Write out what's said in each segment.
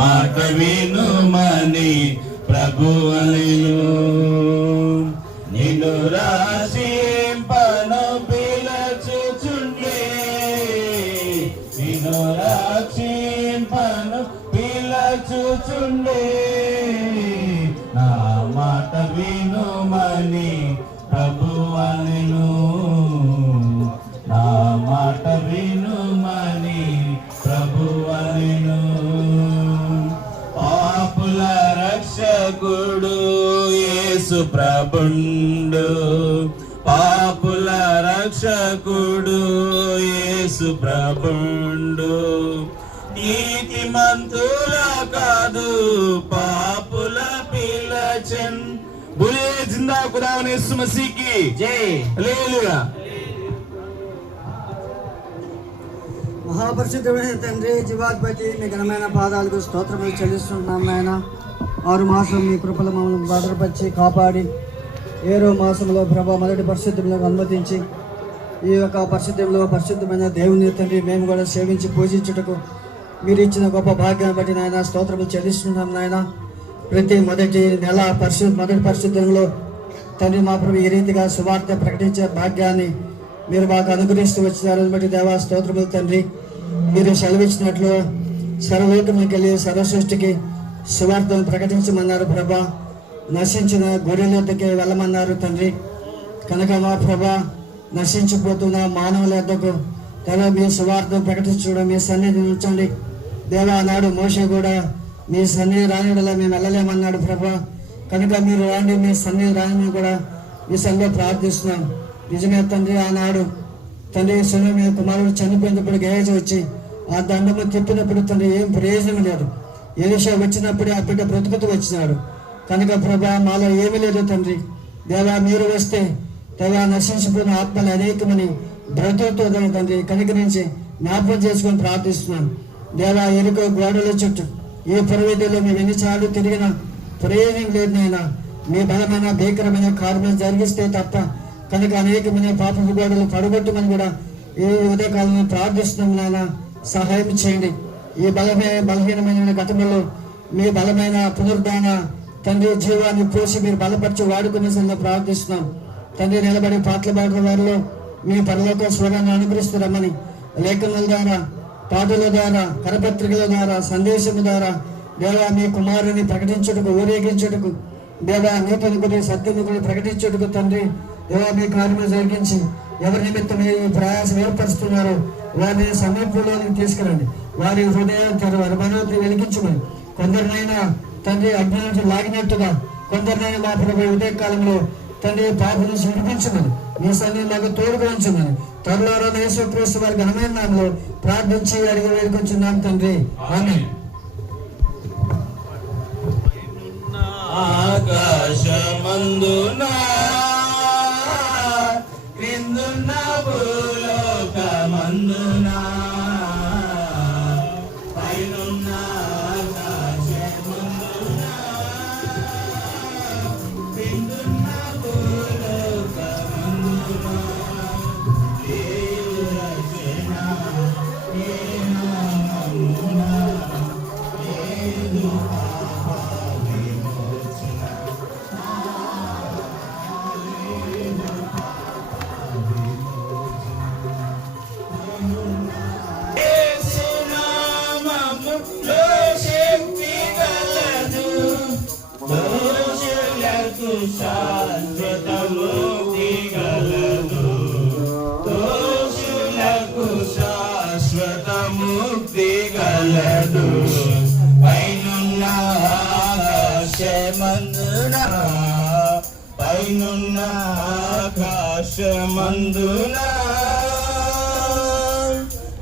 మాట వినుమని ప్రభువను నిన్ను రక్షింపను పిలచుచుండే, నిన్ను రక్షింపను పిలచుచుండే, నా మాట వినుమని ప్రభువను, నా మాట వినుమని ప్రభువను. పాపుల రక్షకుడు యేసు ప్రభుండు, పాపుల రక్షకుడు యేసు ప్రభుండు, నీతిమంతుల కాదు పాపుల పిలచెన్. బోలియే జిందా ఖుదా యేసు మసీహ్ కి జై. హల్లెలూయా. మహాపరిశుద్ధమైన తండ్రి, జీవాధిపతి, మీ ఘనమైన పాదాలకు స్తోత్రములు చెల్లిస్తున్నాం నాయన. 6 మాసం మీ కృపలు మమ్మల్ని భద్రపరిచి కాపాడి 7వ మాసంలో ప్రభా మొదటి పరిశుద్ధంలోకి అనుమతించి ఈ యొక్క పరిశుద్ధమైన దేవుని తండ్రి మేము కూడా సేవించి పూజించుటకు మీరు ఇచ్చిన గొప్ప భాగ్యాన్ని బట్టి నాయన స్తోత్రములు చెల్లిస్తున్నాం నాయన. ప్రతి మొదటి నెల మొదటి పరిశుద్ధంలో తండ్రి మా ప్రభు ఈ రీతిగా సువార్త ప్రకటించే భాగ్యాన్ని మీరు మాకు అనుగ్రహిస్తూ వచ్చినారని బట్టి దేవా స్తోత్రములు తండ్రి. మీరు సెలవిచ్చినట్లు సర్వలోకముకి వెళ్ళి సర్వసృష్టికి సువార్తను ప్రకటించమన్నారు ప్రభా. నశించిన గొర్రెలకి వెళ్ళమన్నారు తండ్రి. కనుక మా ప్రభా నశించిపోతున్న మానవుల యొద్దకు తన మీ సువార్తను ప్రకటించడం మీ సన్నిధిని ఉంచండి దేవా. నాడు మోషే కూడా మీ సన్నిధి రానిడలా మేము వెళ్ళలేమన్నాడు ప్రభా. కనుక మీరు రాండి, మీ సన్నిధి రాని కూడా మీ సన్నిధిలో ప్రార్థిస్తున్నాం. నిజమే తండ్రి, ఆనాడు తండ్రి మీ కుమారుడు చనిపోయినప్పుడు గేజ వచ్చి ఆ దండము తిప్పినప్పుడు తండ్రి ఏం ప్రయోజనం లేదు. ఎలీషా వచ్చినప్పుడే ఆ బిడ్డ బ్రతుకుతూ వచ్చినాడు. కనుక ప్రభా మాలో ఏమీ లేదు తండ్రి. దేవా మీరు వస్తే దేవా నశించిపోయిన ఆత్మలు అనేకమని బ్రతుకుతో తండ్రి కనికరించి జ్ఞాపకం చేసుకొని ప్రార్థిస్తున్నాం దేవా. ఎరుక గోడల చుట్టూ ఏ పర్వతాల్లో మేము ఎన్నిసార్లు తిరిగిన ప్రయోజనం లేదు నాయన. మీ బలమైన భీకరమైన కార్యం జరిగిస్తే తప్ప కనుక అనేకమైన పాపపు గోడలు పడగొట్టమని కూడా ఈ ఉదయకాలంలో ప్రార్థిస్తున్నాం నాయన. సహాయం చేయండి. ఈ బలహీనమైన గతంలో మీ బలమైన పునరుద్ధాన తండ్రి జీవాన్ని పోసి మీరు బలపరిచి వాడుకునే ప్రార్థిస్తున్నాం తండ్రి. నిలబడి పాటలు పాడిన వారిలో మీ పరలోక స్వరాన్ని అనుగ్రహిస్తున్నామని లేఖనాల ద్వారా, పాటల ద్వారా, కరపత్రికల ద్వారా, సందేశము ద్వారా దేవా మీ కుమారుని ప్రకటించుటకు, ఊరేగించుటకు దేవా నూతన గురి సత్యను గురి ప్రకటించుటకు తండ్రి దేవా మీ కార్యము జరిగించి ఎవరి నిమిత్తం ఈ ప్రయాసం ఏర్పరుస్తున్నారో వారిని సమీపంలోనికి తీసుకురండి. వారి హృదయాన్ని వారి మనోని వెలిగించమని కొందరినైనా తండ్రి అజ్ఞానం లాగినట్టుగా కొందరినైనా మా ప్రభు ఉదయకాలంలో తండ్రి పాపం నుంచి విడిపించమని మీ సన్నిధి మాకు తోడుగా ఉంచమని త్వరలో యేసుక్రీస్తు వారి ఘనమైన నామములో ప్రార్థించి అడిగి వేడుకొంచున్నాం తండ్రి. ఆమేన్. ఆకాశమందున క్రిందున్న భూలోకమందున పైనున్న ఆకాశమందున క్రిందున్న భూలోకమందున దేవుని రక్షణ ఏ నామమున లేదు శాశ్వతముక్తి గలదు, దోషులకు శాశ్వతముక్తి గలదు. పైనున్న ఆకాశమందున, పైనున్న ఆకాశమందున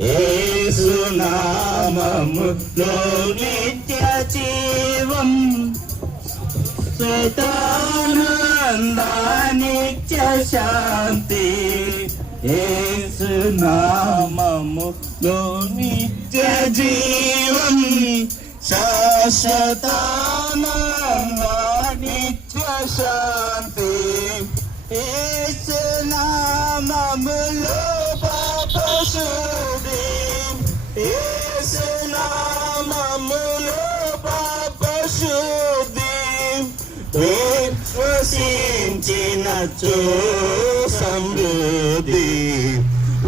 యేసు నామములో నిత్య జీవం, నిత్య శాంతి. యేసు నామములో నిత్య జీవం, శాశ్వత నిత్య శాంతి. యేసు నామములో పాపశుద్ధి, యేసు నామములో శుద్ధి విశ్వసించినచో సమృద్ధి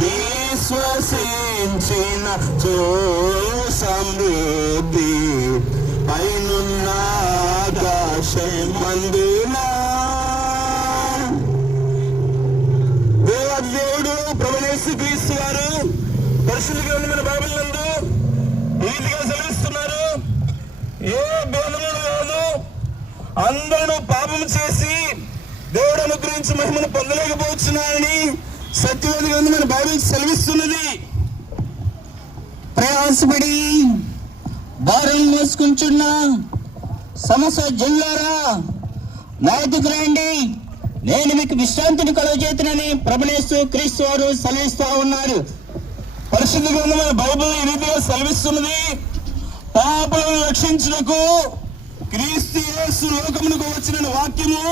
విశ్వసించినచో సమృద్ధి పైనున్న ఆకాశమందునా దేవుడు ప్రభువైన యేసుక్రీస్తు వారు పరిశుద్ధ గ్రంథమైన బైబిల్ నందు రీతిగా సెలవిస్తున్నారు. ఏ భేదము లేదు, అందరూ పాపం చేసి దేవుడు అనుగ్రహించి మహిమను పొందలేకపోతున్నారని సత్యవేద గ్రంథమైన బైబిల్ సెలవిస్తున్నది. ప్రయాసపడి భారం మోసుకుంటున్న సమస్య జల్లారా నా ఎదుగు రండి, నేను మీకు విశ్రాంతిని కలుగజేతునని ప్రభునేస్తూ క్రీస్తు వారు సెలవిస్తూ ఉన్నారు. పరిశుద్ధ గ్రంథమైన బైబిల్ ఈ రీతిగా సెలవిస్తున్నది. పాపలను రక్షించుటకు క్రీస్తు యేసు లోకమునకు వచ్చిన వాక్యము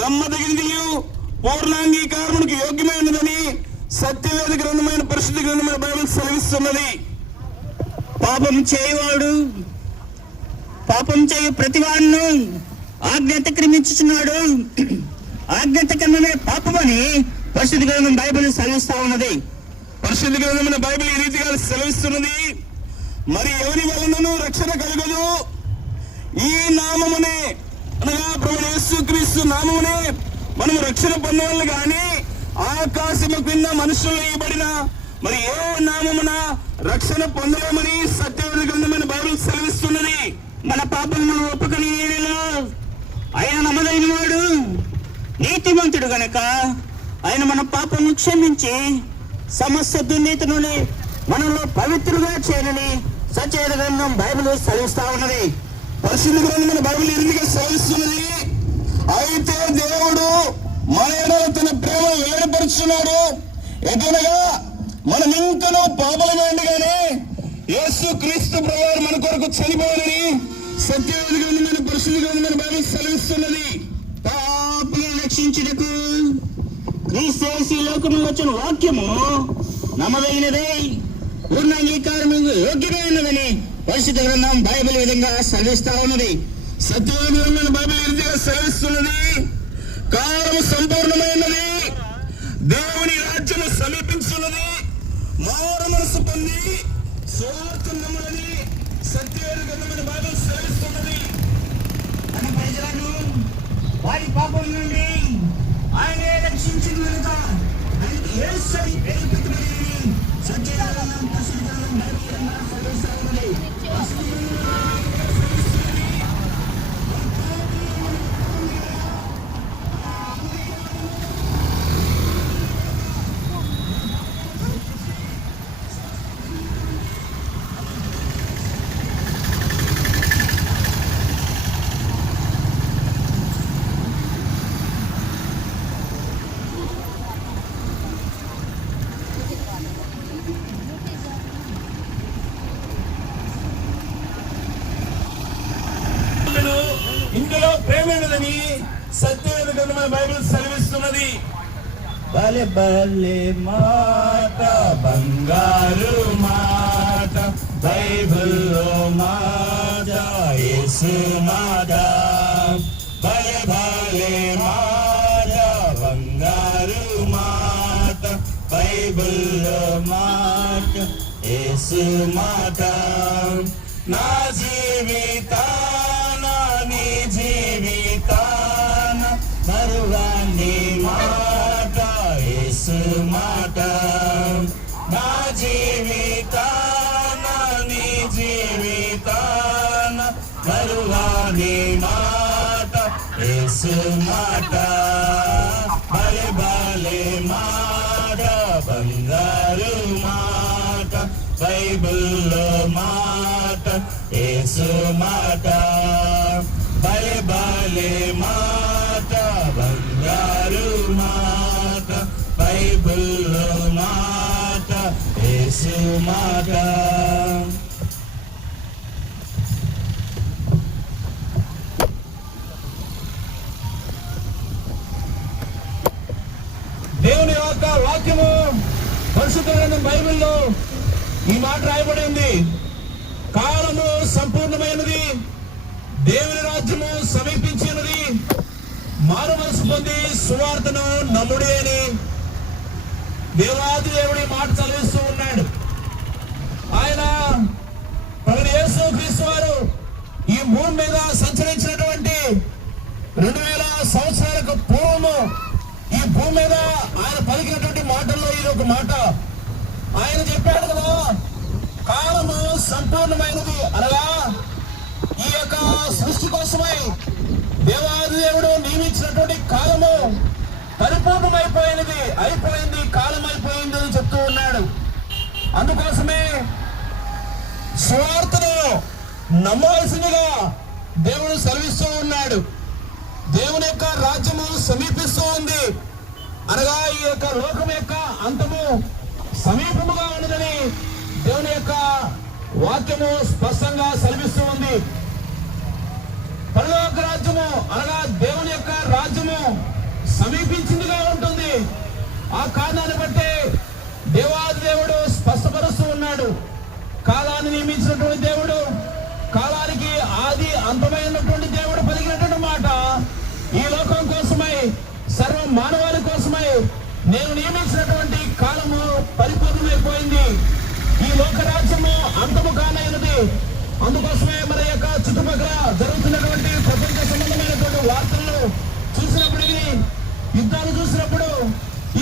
నమ్మదగినది, పూర్ణాంగీకారమునకు యోగ్యమైనదని సత్యవేద గ్రంథమైన పరిశుద్ధ గ్రంథమైన బైబిల్ సెలవిస్తున్నది. పాపం చేయు ప్రతివాడును ఆజ్ఞ అతిక్రమించుచున్నాడు, ఆజ్ఞ అతిక్రమమే పాపమని పరిశుద్ధ గ్రంథం బైబిల్ సెలవిస్తా ఉన్నది. పరిశుద్ధ గ్రంథమైన బైబిల్ ఈ రీతిగా సెలవిస్తున్నది. మరి ఎవరి వలనను రక్షణ కలుగదు, ఈ నామమునే అనగా ప్రభువైన యేసుక్రీస్తు నామమునే మనము రక్షణ పొందవలెను గాని ఆకాశము కింద మనుషులు ఇవ్వబడిన మరి ఏ నామమున రక్షణ పొందలేమని సత్యవేద గ్రంథమైన బైబిల్ సెలవిస్తున్నది. మన పాపమును ఒప్పుకొని ఆయన నమ్మదైన వాడు నీతిమంతుడు గనక ఆయన మన పాపము క్షమించి సమస్త దుర్నీతి నుండి మనలో పవిత్రుగా చేరని సత్యవేద గ్రంథం బైబిల్ సెలవిస్తా ఉన్నది. పరిశుద్ధ గ్రంథమైన బైబిల్ ఈ రీతిగా సెలవిస్తున్నది. అయితే దేవుడు మన ఎడల తన ప్రేమ వేరుపరుచున్నాడు. ఎదనగా మనం ఇంకనూ పాపలుగా ఉండగానే యేసు క్రీస్తు ప్రభువారు మన కొరకు చనిపోవాలని సత్యవేద గ్రంథమైన పరిశుద్ధ గ్రంథమైన బైబిల్ సెలవిస్తున్నది. పాపులను రక్షించుటకు క్రీస్తు యేసు ఈ లోకములో వచ్చిన వాక్యము నమ్మదగినదే, పూర్ణాంగీకారము యోగ్యమైనదని పరిశుద్ధ గ్రంథం బైబిల్ విధంగా సెలవిస్తా ఉన్నది. సత్యవేద గ్రంథమైన బైబిల్ ఈ రీతిగా సెలవిస్తున్నది. కాలము సంపూర్ణమైనది, దేవుని రాజ్యము సమీపించున్నది, మారు మనసు పొంది స్వార్థం నమ్మని సత్యవేద గ్రంథమైన బైబిల్ సెలవిస్తున్నది. మన ప్రజలను వారి పాపం నుండి ఆయనే రక్షించిన కనుక ఆయనకి యేసు అని పేరు పెట్టబడింది. సత్యవేద గ్రంథం పరిశుద్ధ గ్రంథం బైబిల్ విధంగా సెలవిస్తా ఉన్నది. ఇందులో ప్రేమైనదని సత్యవేద గ్రంథమైన బైబిల్ సెలవిస్తున్నది. బలే బలే మాట, బంగారు మాట, బైబిల్లో మాట, యేసు మాట. బలే బలే మాట, బంగారు మాట, బైబిల్లో మాట, యేసు మాట. నా జీవితాన నీ జీవితాన మరువాని మాట, యేసు మాట. నా జీవితాన నీ జీవితాన మరువాని మాట, యేసు మాట. బలే బలే మాట, బంగారు మాట, బైబిల్లో మాట, యేసు మాట. బలే బలే మాట, బంగారు మాట, బైబిల్లో మాట, యేసు మాట. దేవుని యొక్క వాక్యము పరిశుద్ధ గ్రంథం బైబిల్లో ఈ మాట రాయబడి ఉంది. కాలము సంపూర్ణమైనది, దేవుని సమీపించినది, మారు మనసు పొంది సువార్తను నమ్ముడే అని దేవాది దేవుడి మాట చదివిస్తూ ఉన్నాడు. ఆయన ప్రభువైన యేసుక్రీస్తు వారు ఈ భూమి మీద సంచరించినటువంటి 2000 సంవత్సరాలకు పూర్వము ఈ భూమి మీద ఆయన పలికినటువంటి మాటల్లో ఇది ఒక మాట. ఆయన చెప్పాడు కదా, కాలము సంపూర్ణమైనది, అనగా ఈ యొక్క సృష్టి కోసమై దేవాది దేవుడు నియమించినటువంటి కాలము పరిపూర్ణమైపోయినది, అయిపోయింది, కాలం అయిపోయింది అని చెప్తూ ఉన్నాడు. అందుకోసమే సువార్తను నమ్మవలసిందిగా దేవుడు సెలవిస్తూ ఉన్నాడు. దేవుని యొక్క రాజ్యము సమీపిస్తూ ఉంది, అనగా ఈ యొక్క లోకం యొక్క అంతము సమీపముగా ఉన్నదని దేవుని యొక్క వాక్యము స్పష్టంగా సెలవిస్తూ ఉంది. పరలోక రాజ్యము అనగా దేవుని యొక్క రాజ్యము సమీపించిందిగా ఉంటుంది. ఆ కారణాన్ని బట్టి దేవాది దేవుడు స్పష్టపరుస్తూ ఉన్నాడు. కాలాన్ని నియమించినటువంటి దేవుడు, కాలానికి ఆది అంతమైనటువంటి దేవుడు పలికినటువంటి మాట ఈ లోకం కోసమై, సర్వ మానవాళి కోసమై నేను నియమించినటువంటి కాలము పరిపూర్ణమైపోయింది. ఈ లోక రాజ్యము అంతము కానైనది. అందుకోసమే మన యొక్క చుట్టుపక్కల జరుగుతున్నటువంటి ప్రపంచ సంబంధమైనటువంటి వార్తలను చూసినప్పటికీ, యుద్ధాలు చూసినప్పుడు,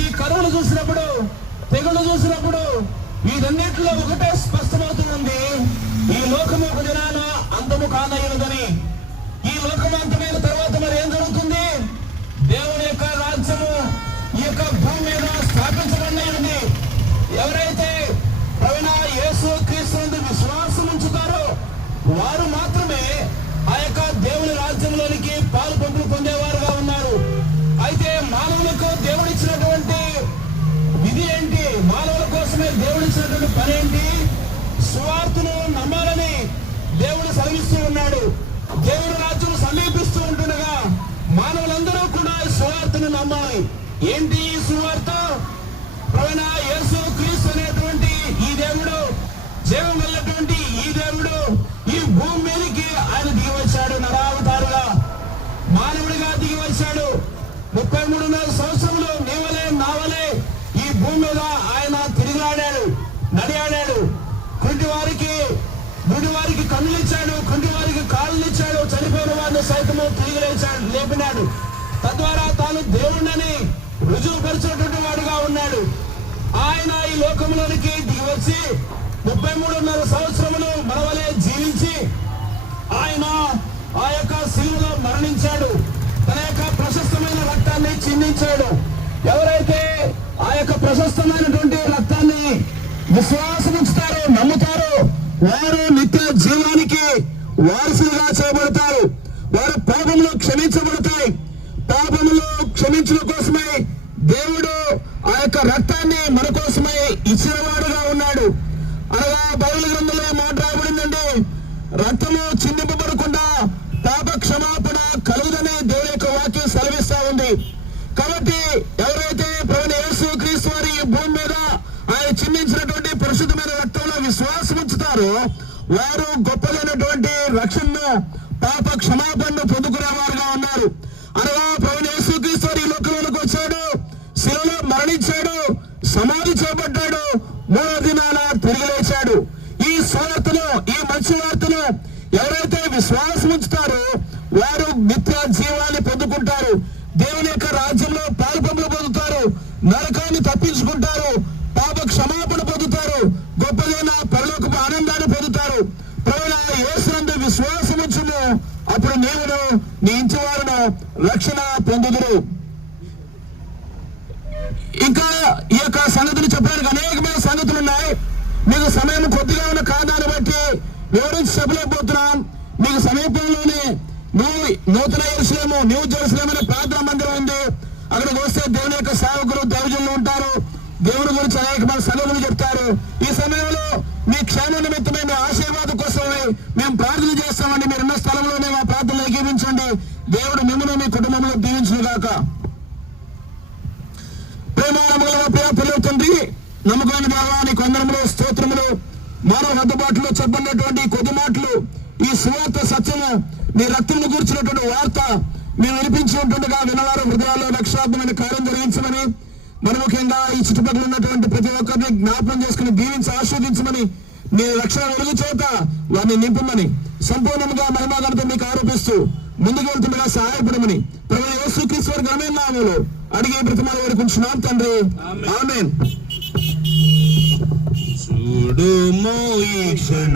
ఈ కరువులు చూసినప్పుడు, తెగులు చూసినప్పుడు, వీటన్నిటిలో ఒకటే స్పష్టమవుతుంది, ఈ లోకము ఒక దినాన అంతము కానయ్యదని. ఈ లోకము అంతమైన తర్వాత మరి ఏం జరుగుతుంది? దేవుని యొక్క రాజ్యము ఈ యొక్క భూమి మీద స్థాపించబడినది. ఎవరైతే ప్రభువైన యేసుక్రీస్తు విశ్వాసం ఉంచుతారో వారు మాత్రమే ఆ యొక్క దేవుని రాజ్యంలోనికి పాలు పంపులు పొందేవారుగా ఉన్నారు. అయితే మానవులకు దేవుడిచ్చినటువంటి విధి ఏంటి? మానవుల కోసమే దేవుడిచ్చినటువంటి పని ఏంటి? సువార్తను నమ్మాలని దేవుడు సెలవిస్తూ ఉన్నాడు. దేవుని రాజ్యం సమీపిస్తూ ఉంటుండగా మానవులందరూ కూడా సువార్తను నమ్మాలి. ఏంటి ఈ సువార్త? ప్రభువైన యేసుక్రీస్తు అనేటువంటి ఈ దేవుడు, జీవం వెళ్ళటువంటి ఈ దేవుడు ఈ భూమి మీదకి ఆయన దిగివచ్చాడు. నరావతారుగా మానవుడిగా దిగివచ్చాడు. 33.5 సంవత్సరములు నీవలే నావలే ఈ భూమి మీద ఆయన తిరిగిలాడాడు, నడియాడాడు. కుంటి వారికి కన్నులు ఇచ్చాడు, కుంటి వారికి కాళ్ళు ఇచ్చాడు, చనిపోయిన వారిని సైతము తిరిగి లేపినాడు. తద్వారా తాను దేవుణ్ణని రుజువుపరిచినటువంటి వాడుగా ఉన్నాడు. ఆయన ఈ లోకంలోనికి దిగివచ్చి 33.5 సంవత్సరములు మనవలే జీవించి ఆయన ఆ యొక్క శిలువలో మరణించాడు. తన యొక్క ప్రశస్తమైన రక్తాన్ని చిందించాడు. ఎవరైతే ఆ యొక్క ప్రశస్తమైనటువంటి రక్తాన్ని విశ్వాసం ఉంచుతారో, నమ్ముతారో, వారు నిత్య జీవానికి వారసులుగా చేయబడతారు. వారు పాపములు క్షమించబడతాయి. పాపములు క్షమించడం కోసమై దేవుడు ఆ యొక్క రక్తాన్ని మన కోసమై ఇచ్చిన వాడుగా ఉన్నాడు. అనగా బైబిల్ గ్రంథంలో మాట్లాడబడిందండి, రక్తము చిందింపబడకుండా పాప క్షమాపణ కలుగుదని దేవుని యొక్క వాక్యం సెలవిస్తా ఉంది. కాబట్టి ఎవరైతే ప్రభువైన యేసుక్రీస్తు వారి ఈ భూమి మీద ఆయన చిందించినటువంటి పరిశుద్ధమైన రక్తంలో విశ్వాసం ఉంచుతారో వారు గొప్పదైనటువంటి రక్షణను, పాప క్షమాపణను పొందుకునేవారుగా ఉన్నారు. అనగా ప్రభువైన యేసుక్రీస్తు వారు ఈ లోకంలోకి వచ్చాడు, శిలువలో మరణించాడు, సమాధి చేపట్టాడు, 3వ దినాన తిరిగి లేచాడు. ఈ సువార్తను, ఈ మంచి వార్తను ఎవరైతే విశ్వాసం ఉంచుతారో వారు నిత్య జీవాన్ని పొందుకుంటారు. దేవుని యొక్క రాజ్యంలో పాల్పంపులు పొందుతారు, నరకాన్ని తప్పించుకుంటారు, పాప క్షమాపణ పొందుతారు, గొప్పదైన పరలోకపు ఆనందాన్ని పొందుతారు. ప్రభువైన యేసునందు విశ్వాసం ఉంచుము, అప్పుడు నీవును నీ ఇంటి వారును రక్షణ పొందుదురు. ఇంకా ఈ యొక్క సంగతులు చెప్పడానికి అనేకమైన సంగతులు ఉన్నాయి. మీకు సమయం కొద్దిగా ఉన్న కారణాన్ని బట్టి వివరించి చెప్పలేకపోతున్నాం. మీకు సమీపంలోనే నూతన యెరూషలేము, న్యూ జెరూసలేం అనే ప్రార్థనా మందిరం ఉంది. అక్కడికి వస్తే దేవుని యొక్క సేవకులు, దైవజనులు ఉంటారు. దేవుని గురించి అనేకమైన సంగతులు చెప్తారు. ఈ సమయంలో మీ క్షేమ నిమిత్తమై, మీ ఆశీర్వాదం కోసమై మేము ప్రార్థన చేస్తామండి. మీరున్న స్థలంలోనే మా ప్రార్థనలు ఏకీవించండి. దేవుడు మిమ్మల్ని మీ కుటుంబంలో దీవించుగాక. ప్రియ తండ్రి, నమ్మకమైన దేవా, నీకు వందనములు, స్తోత్రములు. మానవ హద్దుబాటులో చెప్పినటువంటి కొద్ది మాటలు ఈ సువార్త సత్యము నీ రక్తంను కూర్చున్నటువంటి వార్త మేము వినిపించి ఉంటుండగా వినవారు హృదయాల్లో రక్షాత్మకమైన కార్యం జరిగించమని, మరి ముఖ్యంగా ఈ చుట్టుపక్కల ఉన్నటువంటి ప్రతి ఒక్కరిని జ్ఞాపకం చేసుకుని దీవించి ఆస్వాదించమని, నీ రక్షణ వెలుగు చేత వారిని నింపమని, సంపూర్ణంగా మహిమాగణత మీకు ఆరోపిస్తూ ముందుకు వెళ్తుండగా సహాయపడమని ప్రభువైన యేసుక్రీస్తు వారి ఘనమైన నామములో అడిగి బ్రతిమాల వేడుకుంటున్నాం తండ్రి, ఆమేన్. చూడుమో ఈ క్షణ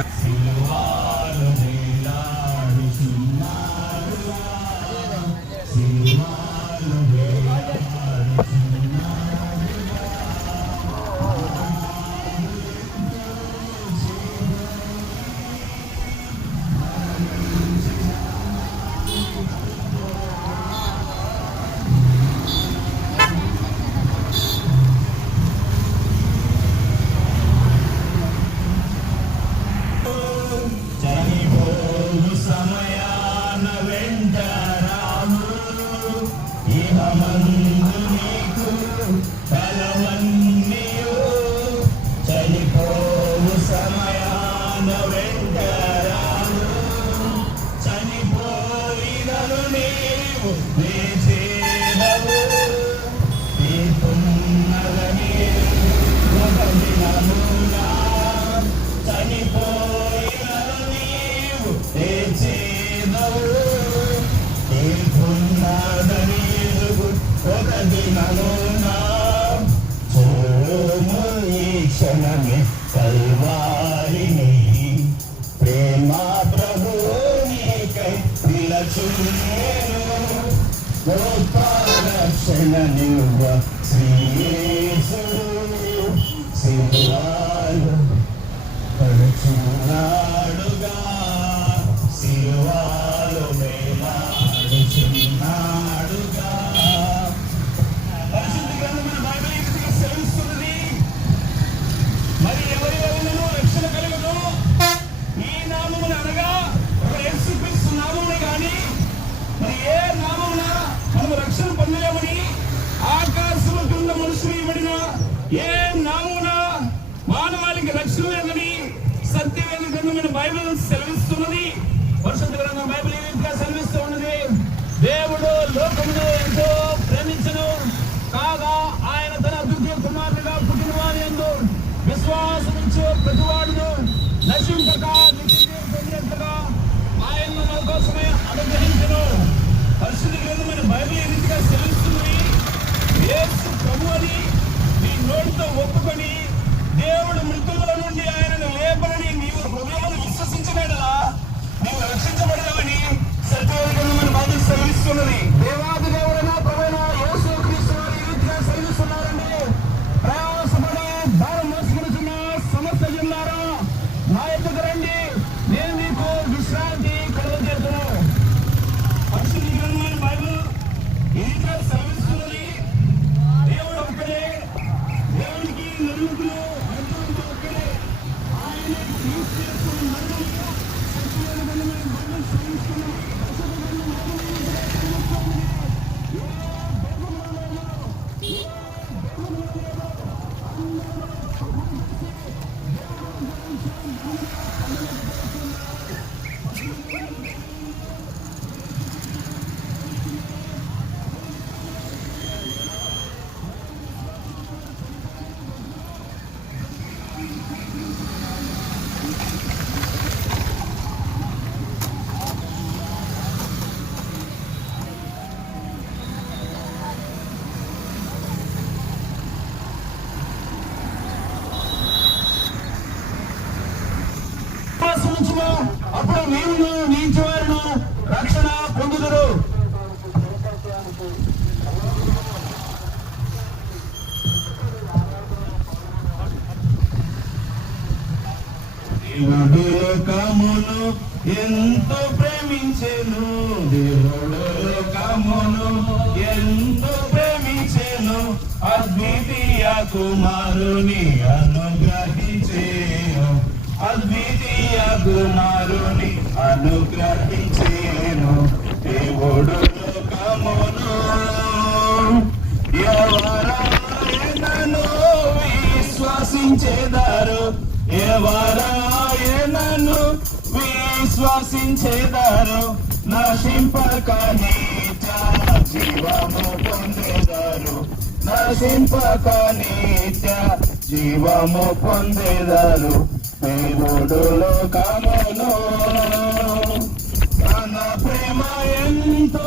కల్వారిని ప్రేమ ప్రభు నీకై నిలచునేను గొప్ప రక్షణ నివ్వ శ్రీయేసుడు సిలువలో పడుచున్నాడుగా, సిలువలో వేలాడుచున్నాడుగా. పరిశుద్ధ గ్రంథమైన బైబిల్ ఈ రీతిగా సెలవిస్తున్నది, మరి ఎవరి వలనను రక్షణ కలుగును ఈ నామమున, అనగా ఒక యేసుక్రీస్తు నామమున గాని మరి ఏ నామమున మనము రక్షణ పొందలేమని ఆకాశము కింద మనుషులు ఇవ్వబడిన ఏ నామమున మానవాళికి రక్షణ లేదని సత్యవేద గ్రంథమైన బైబిల్ సెలవిస్తున్నది. పరిశుద్ధ గ్రంథం బైబిల్ ఈ రీతిగా సెలవిస్తూ ఉన్నది, దేవుడు లోకమును ఎంతో ప్రేమించను కాగా ఆయన తన అద్వితీయ కుమారుడిగా పుట్టిన వారి యందు విశ్వాసముంచు ప్రతివాడును నశింపక నిత్య పొందినట్లుగా ఆయన మన కోసమే అనుగ్రహించను. పరిశుద్ధ గ్రంథమైన బైబిల్ ఈ రీతిగా సెలవిస్తున్నది, యేసు ప్రభువని నీ నోటితో ఒప్పుకొని దేవుడు మృతుల్లో నుండి ఆయనను లేపనని నీవు హృదయంలో విశ్వసించినట్లా నీవు రక్షించబడతావని సత్యవేద గ్రంథమైన బైబిల్ సెలవిస్తున్నది. దేవాది దేవుడైన ప్రభువైన యేసుక్రీస్తు వారు ఈ రీతిగా సెలవిస్తున్నారండి, ప్రయాసపడి భారం మోసుకొనుచున్న సమస్త జనులారా నా యొద్దకు రండి, నేను మీకు విశ్రాంతి కలుగజేయుదును. పరిశుద్ధ గ్రంథమైన బైబిల్ ఈ రీతిగా సెలవిస్తున్నది, దేవుడు ఒక్కడే, దేవునికి నలుగురు అర్థంతో ఒక్కడే, ఆయన క్రీస్తు యేసు మరణము సత్యవేద గ్రంథమైన బైబిల్ సెలవిస్తున్నది. అప్పుడు నీవును నీచి వారును రక్షణ పొందుదురు. దేవుడు లోకమును ఎంతో ప్రేమించెను, దేవుడు లోకమును ఎంతో ప్రేమించెను, అద్వితీయ కుమారుని అనుగ్రహించెను, అద్వితీయ కుమారుని అనుగ్రహించెను. దేవుడు లోకమును ఎవరైనాను విశ్వసించెదరు, ఎవరైనాను విశ్వాసించేదారు నశింపక నిత్య జీవము పొందేదారు, నశింపక నిత్య జీవము పొందేదారు. దేవుడు లోకమును తన ప్రేమ ఎంతో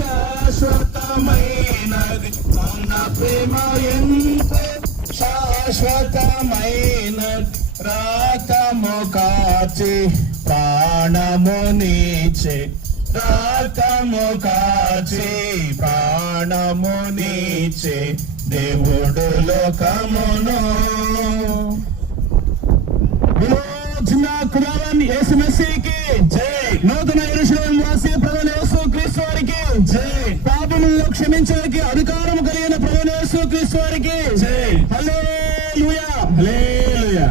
శాశ్వతమైనది, తన ప్రేమ ఎంతో శాశ్వతమైనది. రాకము కాచి ప్రాణమునిచ్చే, రాకము కాచి ప్రాణమునిచ్చే దేవుడు లోకమును. खुदावन यीशु मसीह की जय. నూతన యెరూషలేము వాసి ప్రభువైన యేసుక్రీస్తు వారికి జై. పాపములను క్షమించడానికి అధికారం కలిగిన ప్రభువైన యేసుక్రీస్తు వారికి జై. హల్లెలూయా, హల్లెలూయా.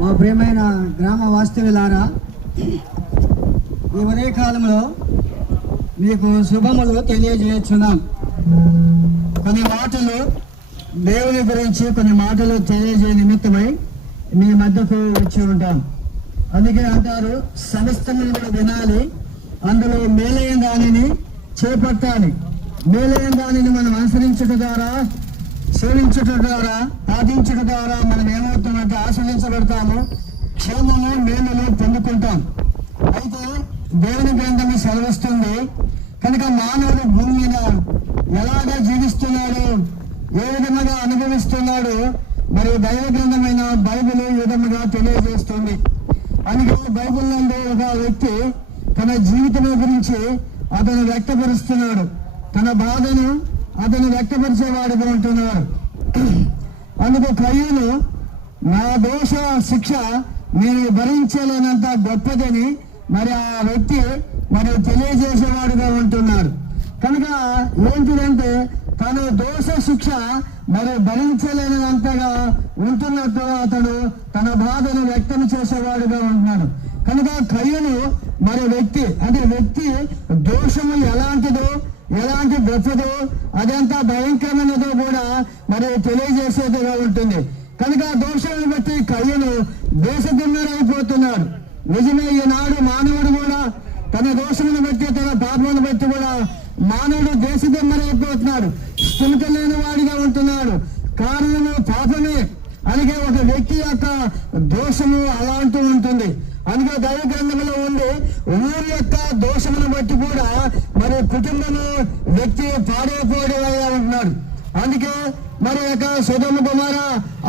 మా ప్రియమైన గ్రామ వాస్తవ్యులారా, ఈ ఉదయకాలంలో మీకు శుభములు తెలియజేస్తున్నాం. కొన్ని మాటలు దేవుని గురించి కొన్ని మాటలు తెలియజేయ నిమిత్తమై మీ మధ్యకు వచ్చి ఉంటాం. అందుకే అంటారు, సమస్తమును కూడా వినాలి, అందులో మేలైన దానిని చేపట్టాలి. మేలైన దానిని మనం అనుసరించడం ద్వారా, సేవించడం ద్వారా, పాటించడం ద్వారా మనం ఏమవుతామంటే ఆశ్రయించబడతాము, క్షేమము మేలును పొందుకుంటాం. అయితే దేవుని గ్రంథము సెలవిస్తుంది కనుక మానవుడు భూమి మీద ఎలాగా జీవిస్తున్నాడు, ఏ విధముగా అనుభవిస్తున్నాడు, మరి దైవ గ్రంథమైన బైబిల్ ఈ విధముగా తెలియజేస్తుంది. అందుకే బైబిల్ నందు ఒక వ్యక్తి తన జీవితం గురించి అతను వ్యక్తపరుస్తున్నాడు, తన బాధను అతను వ్యక్తపరిచేవాడుగా ఉంటున్నాడు. అందుకు కయ్యూను నా దోష శిక్ష నేను భరించలేనంత గొప్పదని మరి ఆ వ్యక్తి మరి తెలియజేసేవాడుగా ఉంటున్నాడు. కనుక ఏంటిదంటే తన దోష శిక్ష మరి భరించలేనంతగా ఉంటున్నట్టు అతడు తన బాధను వ్యక్తం చేసేవాడుగా ఉంటున్నాడు. కనుక కయ్యూను మరి వ్యక్తి అంటే వ్యక్తి దోషము ఎలాంటిదో, ఎలాంటి గొప్పదో, అదంతా భయంకరమైనదో కూడా మరి తెలియజేసేదిగా ఉంటుంది. కనుక దోషాన్ని బట్టి కయ్యూను దేశదిమ్మరైపోతున్నాడు. నిజమే, ఈనాడు మానవుడు కూడా తన దోషమును బట్టి, తన పాపమును బట్టి కూడా మానవుడు దేశదిమ్మరైపోతున్నాడు, స్థిమిత లేని వాడిగా ఉంటున్నాడు. కారణము పాపమే. అలాగే ఒక వ్యక్తి యొక్క దోషము అలాంటి ఉంటుంది. అందుకే దైవ గ్రంథంలో ఉండి ఊరి యొక్క దోషమును బట్టి కూడా మరి కుటుంబము వ్యక్తి పాడైపోయేవాడిగా ఉంటున్నాడు. అందుకే మరి యొక్క సొదొమ గొమొర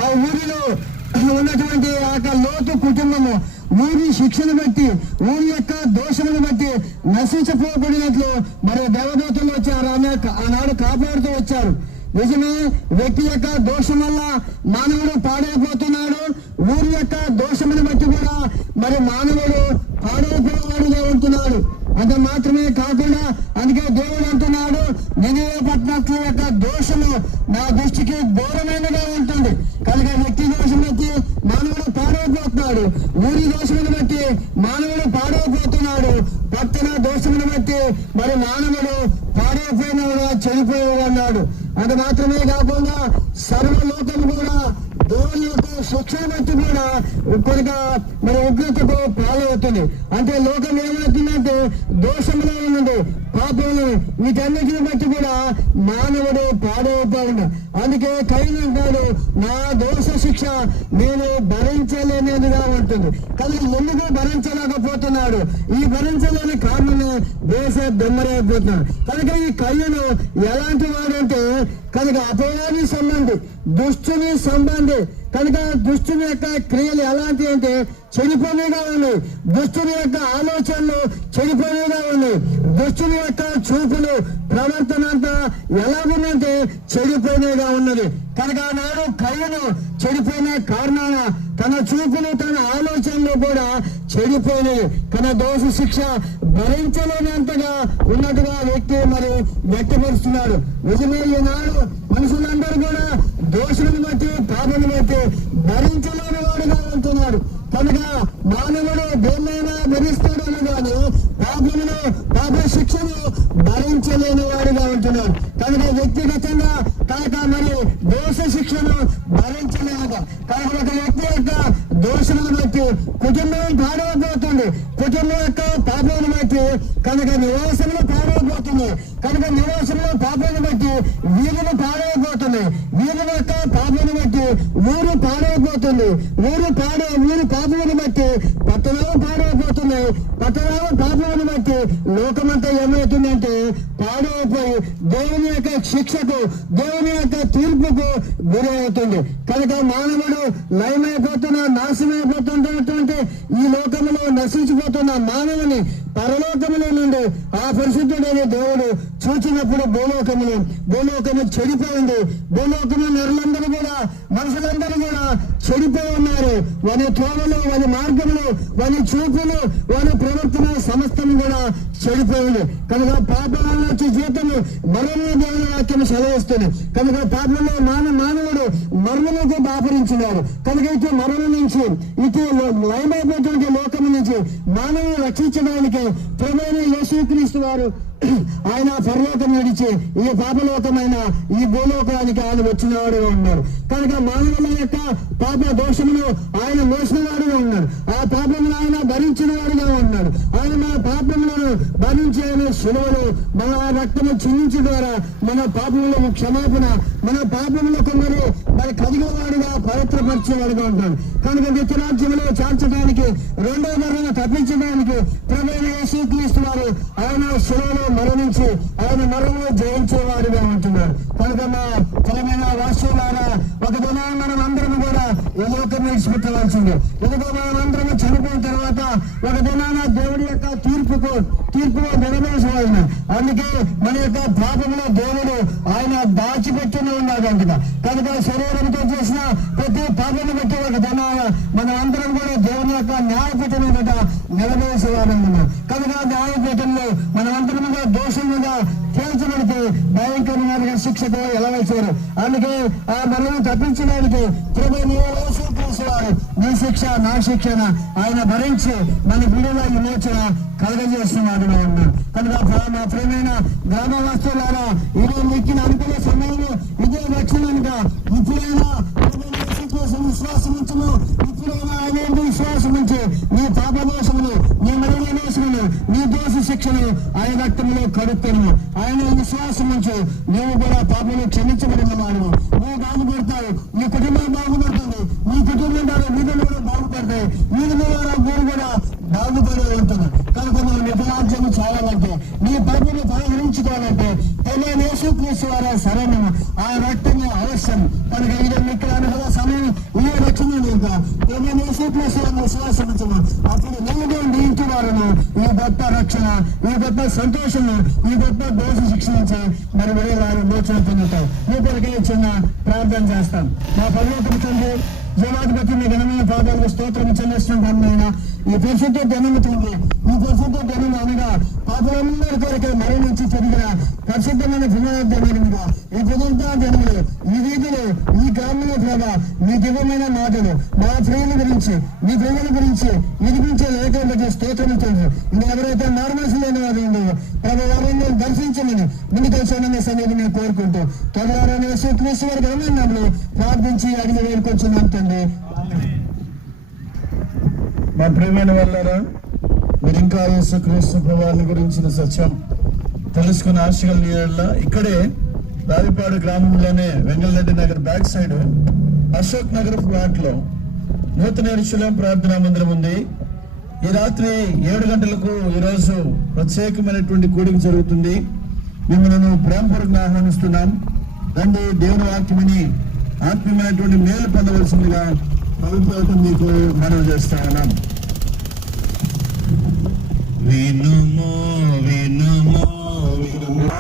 ఆ ఊరిలో ఉన్నటువంటి ఆ యొక్క లోతు కుటుంబము ఊరి శిక్షను బట్టి, ఊరి యొక్క దోషమును బట్టి నశించపోబడినట్లు మరి దేవదూతలు వచ్చారు, ఆనాడు కాపాడుతూ వచ్చారు. నిజమే, వ్యక్తి యొక్క దోషం వల్ల మానవుడు పాడైపోతున్నాడు. ఊరి యొక్క దోషమును బట్టి కూడా మరి మానవుడు పాడైపోయేవాడుగా ఉంటున్నాడు. అంత మాత్రమే కాకుండా అందుకే దేవుడు అంటున్నాడు, నినివే పట్టణం యొక్క దోషము నా దృష్టికి ఘోరమైనగా ఉంటుంది. కనుక వ్యక్తి దోషం బట్టి మానవుడు పాడైపోతున్నాడు, ఊరి దోషమును బట్టి మానవుడు పాడైపోతున్నాడు, పట్టణ దోషమును బట్టి మరి మానవుడు పాడైపోయినవాడు, చనిపోయేవాడు. అది మాత్రమే కాకుండా సర్వలోకము కూడా దేవుని యొక్క శిక్షణ బట్టి కూడా కొనుక మరి ఉగ్రతకు పాలవుతుంది. అంటే లోకం ఏమవుతుందంటే దోషంలో ఉన్నది, పాపంలో, వీటన్నిటిని బట్టి కూడా మానవుడు పాడైపోయాడు. అందుకే కయ్యూను అంటాడు, నా దోష శిక్ష నేను భరించలేనిదిగా ఉంటుంది. కానీ ఎందుకు భరించలేకపోతున్నాడు? ఈ భరించలేని కారణమే దేశ దొమ్మరైపోతున్నాడు. కనుక ఈ కయ్యూను ఎలాంటి వాడంటే కనుక అపవాది సంబంధి, దుష్టుని సంబంధి. కనుక దుష్టుని యొక్క క్రియలు ఎలాంటి అంటే చెడిపోయినగా ఉన్నాయి, దుష్టుని యొక్క ఆలోచనలు చెడిపోయినగా ఉన్నాయి, దుష్టుని యొక్క చూపులు, ప్రవర్తన అంతా ఎలా ఉందంటే చెడిపోయినగా ఉన్నది. కనుక నాడు కయ్యూను చెడిపోయిన కారణాన తన చూపులు, తన ఆలోచనలు కూడా చెడిపోయినాయి. తన దోష శిక్ష భరించలేనంతగా ఉన్నట్టుగా వ్యక్తి మరి వ్యక్తపరుస్తున్నాడు. నిజమే, ఈనాడు మనుషులందరూ కూడా దోషులను బట్టి, పాపను బట్టి భరించలేని వాడుగా ఉంటున్నాడు. కనుక మానవుడు దేన్నైనా భరిస్తాడని కానీ పాపమును, పాప శిక్షను భరించలేని వాడిగా ఉంటున్నాడు. కనుక వ్యక్తిగతంగా కనుక మరి దోష శిక్షను భరించలేనుగా కనుక ఒక వ్యక్తి యొక్క దోషమును బట్టి కుటుంబం పాడైపోతుంది. కుటుంబం యొక్క పాపాన్ని బట్టి కనుక నివాసంలో పాడైపోతుంది. కనుక నివాసంలో పాపాన్ని బట్టి వీధులు పాడైపోతుంది. వీధుల యొక్క పాపాన్ని బట్టి ఊరు పాడైపోతుంది. ఊరు పాపమును బట్టి పట్టణాలు పాడైపోతున్నాయి. పట్టణాలు పాపమును బట్టి లోకమంతా ఏమవుతుందంటే పాడైపోయి దేవుని యొక్క శిక్షకు దేవుని యొక్క తీర్పుకు గురి అవుతుంది. కనుక మానవుడు లయమైపోతున్న నాశమైపోతున్నటువంటి ఈ లోకములో నశించిపోతున్న మానవుని పరలోకములో నుండి ఆ పరిశుద్ధుడైన దేవుడు చూచినప్పుడు భూలోకము చెడిపోయింది. భూలోకము నరులందరూ కూడా మనుషులందరూ కూడా చెడిపోయి ఉన్నారు. వారి త్రోవలు, వారి మార్గములు, వారి చూపులు, వారి ప్రవర్తన సమస్తం కూడా చెడిపోయింది. కనుక పాపంలో వచ్చి జీవితము మరణంలో దేవుని వాక్యం సెలవిస్తుంది. కనుక పాపంలో మానవుడు మరణముకు దాపరించినాడు. కనుక ఇటు మరణం నుంచి ఇటు లయమైపోయినటువంటి లోకము నుంచి మానవుని రక్షించడానికి ప్రభువైన యేసుక్రీస్తు వారు ఆయన పరలోకం నడిచి ఈ పాపలోకమైన ఈ భూలోకానికి ఆయన వచ్చినవాడుగా ఉన్నాడు. కనుక మానవుల యొక్క పాప దోషమును ఆయన మోసిన వాడుగా ఉన్నాడు. ఆ పాపమును ఆయన భరించిన వాడుగా ఉన్నాడు. ఆయన మన పాపములను భరించి ఆయన శిలువలో మన రక్తము చిందించడం ద్వారా మన పాపములకు క్షమాపణ, మన పాపములకు మరి కదిగేవాడుగా పవిత్రపరిచేవాడుగా ఉంటాడు. కనుక నిత్యరాజ్యంలో చేర్చడానికి రెండో మరణం తప్పించడానికి ప్రభువైన యేసుక్రీస్తు వారు ఆయన శిలువలో మరణించి ఆయన మరణంలో జయించేవాడుగా ఉంటున్నాడు. కనుక మా ప్రియమైన వాస్తవారా ఒక దినాన్ని మనం అందరం కూడా ఈ లోకం విడిచిపెట్టవలసింది. ఇదిగో మనం అందరం చనిపోయిన తర్వాత ఒక దినాన దేవుడి యొక్క తీర్పులో నిలబడవలసిన. అందుకే మన యొక్క పాపంలో దేవుడు ఆయన దాచిపెట్టుకుని ఉన్నాడు. కనుక శరీరంతో చేసిన ప్రతి పాపను బట్టి ఒక దినాన మనం అందరం కూడా దేవుని యొక్క న్యాయపీఠం మీద నిలబడేసేవాడు. కనుక న్యాయపీఠంలో మనం అందరం దోషముగా తేల్చబడితే భయంకరమైన శిక్షకు ఎలవేశారు. అందుకే ఆ మరణం తప్పించడానికి వారు నీ శిక్ష నా శిక్షణ ఆయన భరించి మన విడుదల విమోచన కలగజేస్తున్నాడు అన్నాడు. కనుక మా ప్రేమైన గ్రామవాసులారా ఇది ఎక్కిన అనుకునే సమయంలో ఇదే రక్షణగా ఇప్పుడైనా విశ్వాసం ఉంచము. ఇప్పుడైనా ఆయన విశ్వాసం ఉంచి నీ పాప దోషములు, నీ మరణ దోషములు, నీ దోష శిక్షను ఆయన రక్తంలో కడుపుతాను. ఆయన విశ్వాసం ఉంచు. నీవు కూడా పాపలు క్షమించబడిన వాడు. నువ్వు బాగుపడతావు, నీ కుటుంబం బాగుపడుతుంది, నీ కుటుంబం ద్వారా వీధులు కూడా బాగుపడతాయి, వీధుల ద్వారా ఊరు కూడా బాగుపడే ఉంటుంది. కనుక నువ్వు నిజరాజ్యం చాలాలంటే, నీ పాపను పరిహరించుకోవాలంటే తెలియని యేసుక్రీస్తు వారి శరణము ఆ రక్తము అవసరం. కనుక ఇది మీకు అనుభవ సమయం ఇదే రక్షణ ఇంకా తెలియని యేసుక్రీస్తు వారిని విశ్వాసం ఉంచము. అప్పుడు నువ్వు నీ ఇంటి వారును ఈ గొప్ప రక్షణ, ఈ గొప్ప సంతోషము, ఈ గొప్ప దోష శిక్షణ నుంచి మరి విడుదల మోచన పొందుతావు. మీ కొరకే చిన్న ప్రార్థన చేస్తాం. మా పరలోకపు తండ్రి జీవాధిపతి మీ ఘనమైన పాదాలకు స్తోత్రం చెల్లిస్తున్నాం. ఆయన ఈ పరిశుద్ధ దినముతుంది. ఈ పరిశుద్ధ దినం అనగా పాపలందరి కొరకే మరణించి జరిగిన పరిశుద్ధమైన పునరుద్ధరణగా ఈ పునరుద్ధరణ దినములు ఈ వీధిలో ఈ గ్రామంలో ప్రభా మీ దివ్యమైన మాటలు మా ప్రియుల గురించి మీ ప్రియుల గురించి వినిపించే లేఖ స్తోత్రం తండ్రి. ఇంకా ఎవరైతే నార్మల్స్ లేని వారు ఉండవు ప్రభు వారిని దర్శించమని ముందుకు వచ్చాననే సన్నిధి నేను కోరుకుంటూ త్వరలో యేసుక్రీస్తు వారి గమనంలో ప్రార్థించి అడిగి వేడుకొచ్చున్నాం తండ్రి. మా ప్రియమైన వాళ్ళారా, మీరు ఇంకా యేసుక్రీస్తు ప్రభువారిని గురించిన సత్యం తెలుసుకున్న ఆశ కలిగిన ఇక్కడే రావిపాడు గ్రామంలోనే Vengalreddy Nagar back side Ashok Nagar flat లో నూతన యెరూషలేము ప్రార్థనా మందిరం ఉంది. ఈ రాత్రి 7 గంటలకు ఈరోజు ప్రత్యేకమైనటువంటి కూడిక జరుగుతుంది. మిమ్మల్ని ప్రేమపూర్వకంగా ఆహ్వానిస్తున్నాం. రండి, దేవుని వాక్యమని ఆత్మీయమైనటువంటి మేలు పొందవలసిందిగా పవిత్రత మీకు మనవి చేస్తా ఉన్నాం. వినుమో వినుమో వినుమో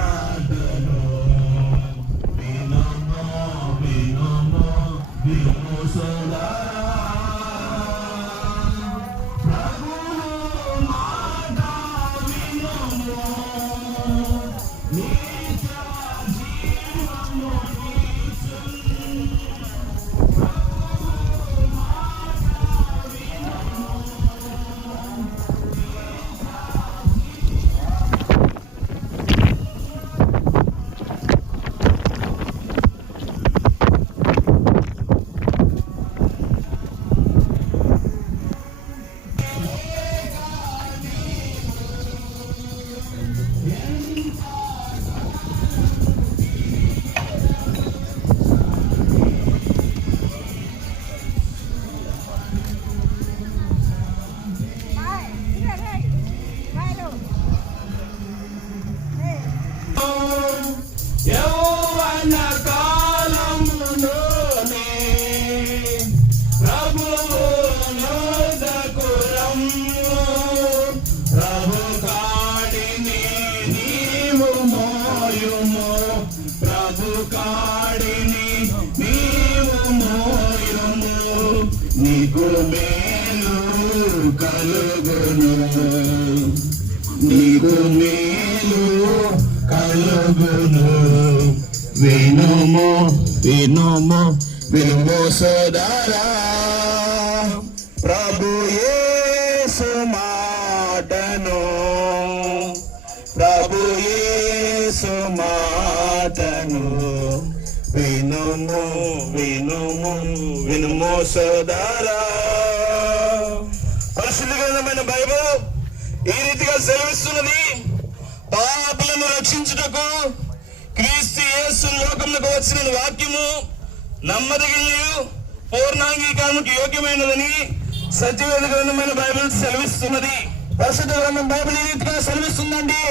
యౌవన కాలములోనే ప్రభువు నొద్దకు రమ్ము. ప్రభు కాడిని నీవు మోయుము, ప్రభు కాడిని నీవు మోయుము, నీకు మేలు కలుగును, నీకు మేలు కలుగును. వినుము వినుము వినుము సోదరా, ప్రభు యేసు మాటను, ప్రభు యేసు మాటను వినుము వినుము వినుము సోదరా. పరిశుద్ధ గ్రంథమైన బైబిల్ ఈ రీతిగా సెలవిస్తున్నది, పాపులను రక్షించుటకు క్రీస్తు యేసు లోకములకు వచ్చిన వాక్యము నమ్మదగినయు పూర్ణాంగీకారముకు యోగ్యమైనదని సత్యవేద గ్రంథమైన బైబిల్ సెలవిస్తున్నది. పరిశుద్ధ గ్రంథం బైబిల్ ఈ రీతిగా సెలవిస్తుందండి,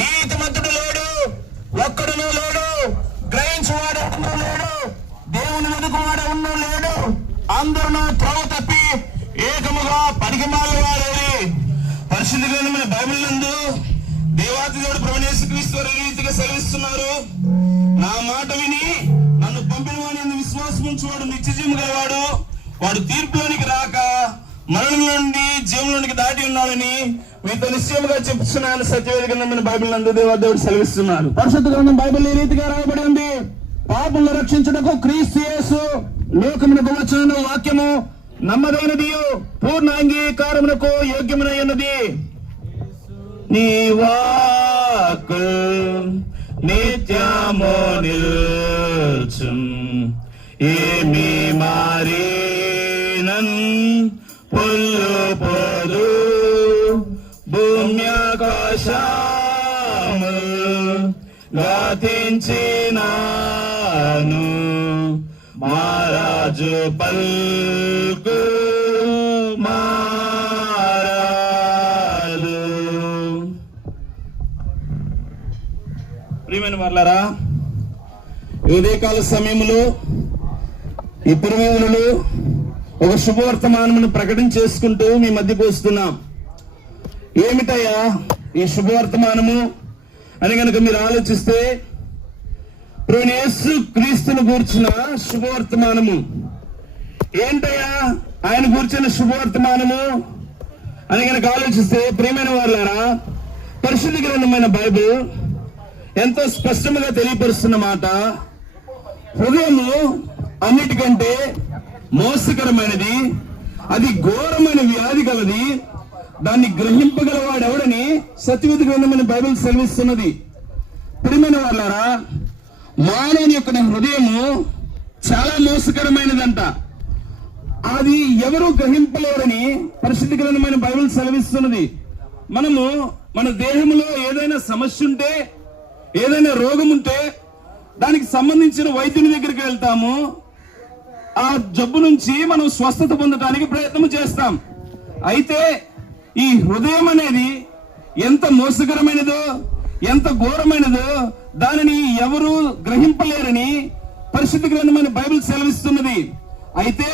నీతిమంతుడు లేడు, ఒక్కడును లేడు, గ్రహించువాడు లేడు, దేవుని వెనుకవాడు ఉన్న లేడు, అందరూ త్రోవ తప్పి ఏకముగా పనికిమాల వారేది. పరిశుద్ధ గ్రంథమైన బైబిల్ నందు దేవాతి దేవుడు ప్రభువైన యేసుక్రీస్తు వారు ఈ రీతిగా సెలవిస్తున్నారు, నా మాట విని నన్ను పంపిన వాని యందు విశ్వాసం ఉంచువాడు నిత్యజీవము గలవాడు, వాడు తీర్పులోనికి రాక మరణం నుండి జీవంలోనికి దాటి ఉన్నాడని మీతో నిశ్చయముగా చెప్తున్నాను. సత్యవేద గ్రంథమైన బైబిల్ నందు దేవాతి దేవుడు సెలవిస్తున్నారు. పరిశుద్ధ గ్రంథం బైబిల్ ఈ రీతిగా రాయబడి ఉంది, పాపులను రక్షించుటకు క్రీస్తు యేసు లోకమునకు వచ్చిన వాక్యము నమ్మదైనది, పూర్ణ అంగీకారమునకు యోగ్యమైనది. నీ వాక్కు నిత్యము నిల్చుం, ఏమి మారినన్ పుల్లు పోదు, భూమ్యాకాశముల్ గాతించినాను, మహారాజు పల్కు మారాలు. ప్రియమైన వారలారా, ఉదయకాల సమయంలో ఈ పురవీధులలో ఒక శుభవర్తమానమును ప్రకటన చేసుకుంటూ మీ మధ్యకు వస్తున్నాం. ఏమిటయ్యా ఈ శుభవర్తమానము అని కనుక మీరు ఆలోచిస్తే, ప్రభువైన యేసు క్రీస్తును గూర్చిన శుభవర్తమానము. ఏంటయ్యా ఆయన గూర్చిన శుభవర్తమానము అని కనుక ఆలోచిస్తే, ప్రియమైన వారలారా, పరిశుద్ధ గ్రంథమైన బైబిల్ ఎంతో స్పష్టంగా తెలియపరుస్తున్న మాట, హృదయము అన్నిటికంటే మోసకరమైనది, అది ఘోరమైన వ్యాధి కలది, దాన్ని గ్రహింపగలవాడెవడని సత్యవేద గ్రంథమైన బైబిల్ సెలవిస్తున్నది. ప్రియమైన వారలారా, మానవుని యొక్క హృదయము చాలా మోసకరమైనదంట, అది ఎవరు గ్రహింపలేరని పరిశుద్ధ గ్రంథమైన బైబిల్ సెలవిస్తున్నది. మనము మన దేహంలో ఏదైనా సమస్య ఉంటే, ఏదైనా రోగం ఉంటే దానికి సంబంధించిన వైద్యుని దగ్గరికి వెళ్తాము, ఆ జబ్బు నుంచి మనం స్వస్థత పొందడానికి ప్రయత్నం చేస్తాం. అయితే ఈ హృదయం అనేది ఎంత మోసకరమైనదో, ఎంత ఘోరమైనదో దానిని ఎవరు గ్రహింపలేరని పరిశుద్ధ గ్రంథమైన బైబిల్ సెలవిస్తున్నది. అయితే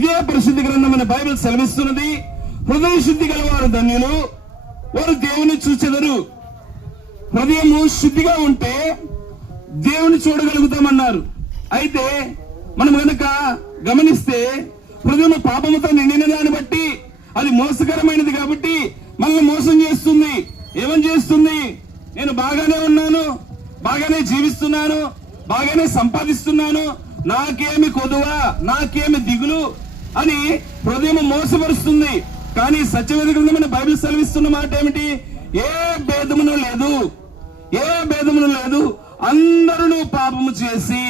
ఇదే పరిశుద్ధ గ్రంథమైన బైబిల్ సెలవిస్తున్నది, హృదయ శుద్ధి గలవారు ధన్యులు, వారు దేవుని చూచెదరు. హృదయము శుద్ధిగా ఉంటే దేవుని చూడగలుగుతామన్నారు. అయితే మనం గనక గమనిస్తే, హృదయం పాపముతో నిండిన దాన్ని బట్టి అది మోసకరమైనది కాబట్టి మనల్ని మోసం చేస్తుంది. ఏమని చేస్తుంది? నేను బాగానే ఉన్నాను, బాగానే జీవిస్తున్నాను, బాగానే సంపాదిస్తున్నాను, నాకేమి కొదువా, నాకేమి దిగులు అని హృదయం మోసపరుస్తుంది. కానీ సత్యవేద గ్రంథమైన బైబిల్ సెలవిస్తున్న మాట ఏమిటి? ఏ భేదమును లేదు, ఏ భేదమును లేదు, అందరూ పాపము చేసి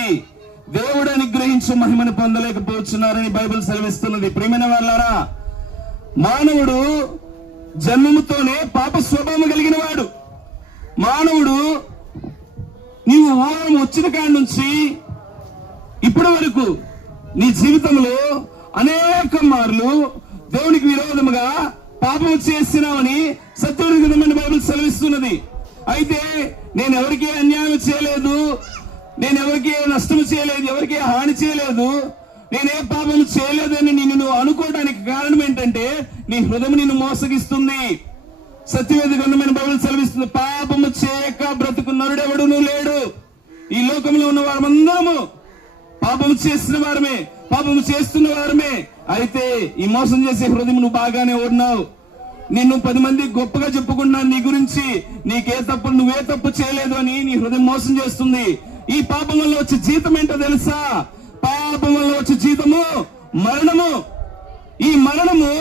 దేవుడు అనుగ్రహించి మహిమను పొందలేకపోతున్నారని బైబిల్ సెలవిస్తున్నది. ప్రియమైన వారలారా, మానవుడు జన్మముతోనే పాప స్వభావం కలిగిన వాడు. మానవుడు నీవు ఊహం వచ్చిన కాడి నుంచి ఇప్పటి వరకు నీ జీవితంలో అనేక మార్లు దేవునికి విరోధముగా పాపం చేసినావని సత్యవేద గ్రంథమైన బైబిల్ సెలవిస్తున్నది. అయితే నేను ఎవరికి అన్యాయం చేయలేదు, నేను ఎవరికి నష్టం చేయలేదు, ఎవరికి హాని చేయలేదు, నేనే పాపం చేయలేదని నువ్వు అనుకోవడానికి కారణం ఏంటంటే నీ హృదయం నిన్ను మోసగిస్తుంది. సత్యవేద గ్రంథమైన బైబిల్ సెలవిస్తుంది, పాపము చేయక బ్రతుకు నరుడెవడునూ లేడు. ఈ లోకంలో ఉన్న వారందరము పాపము చేసిన వారమే, పాపము చేస్తున్న వారమే. అయితే ఈ మోసం చేసే హృదయం నువ్వు బాగానే ఉన్నావు. నిన్ను 10 మంది గొప్పగా చెప్పుకున్నాను నీ గురించి, నువ్వే తప్పు చేయలేదు అని నీ హృదయం మోసం చేస్తుంది. ఈ పాపం వల్ల వచ్చే జీతం ఏంటో తెలుసా? పాపం వల్ల వచ్చే జీతము మరణము. ఈ మరణము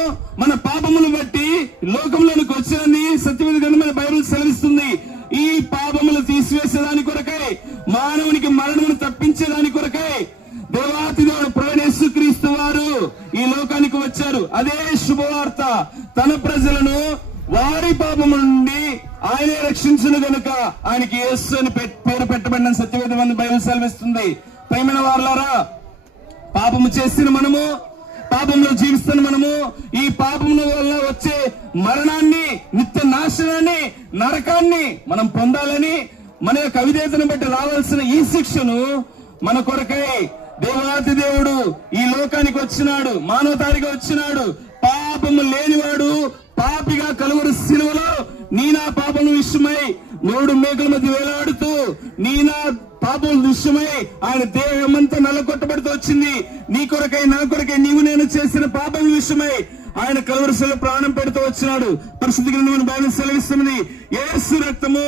మన పాపమును బట్టి లోకంలోనికి వచ్చిందని సత్యవేద గ్రంథమైన బైబిల్ సెలవిస్తుంది. ఈ పాపములు తీసివేసేదాని కొరకై, మానవునికి మరణమును తప్పించేదాని కొరకై దేవాతి దేవుడు ప్రభువైన యేసుక్రీస్తు వారు ఈ లోకానికి వచ్చారు. అదే శుభవార్త. తన ప్రజలను వారి పాపము నుండి ఆయనే రక్షించును గనుక ఆయనకి యేసు అని పేరు పెట్టబడిన సత్యవేద గ్రంథం బైబిల్ సెలవిస్తుంది. ప్రియమైన వారలారా, పాపము చేసిన మనము, పాపంలో జీవిస్తున్న మనము, ఈ పాపం వల్ల వచ్చే మరణాన్ని, నిత్య నాశనాన్ని, నరకాన్ని మనం పొందాలని, మన యొక్క అవిధేయతను బట్టి రావాల్సిన ఈ శిక్షను మన కొరకై దేవాతి దేవుడు ఈ లోకానికి వచ్చినాడు, మానవతారిగా వచ్చినాడు. పాపము లేనివాడు పాపిగా కలువరు సిలువలో నీ నా పాపం విషయమై 3 మేకల మధ్య వేలాడుతూ నీ నా పాపం విషయమై ఆయన దేహమంతా నల్లగొట్టబడుతూ వచ్చింది. నీ కొరకై, నా కొరకై, నీవు నేను చేసిన పాపం విషయమై ఆయన కలువరిశిలో ప్రాణం పెడుతూ వచ్చినాడు. పరిశుద్ధ గ్రంథం బైబిల్ సెలవిస్తున్నది, యేసు రక్తము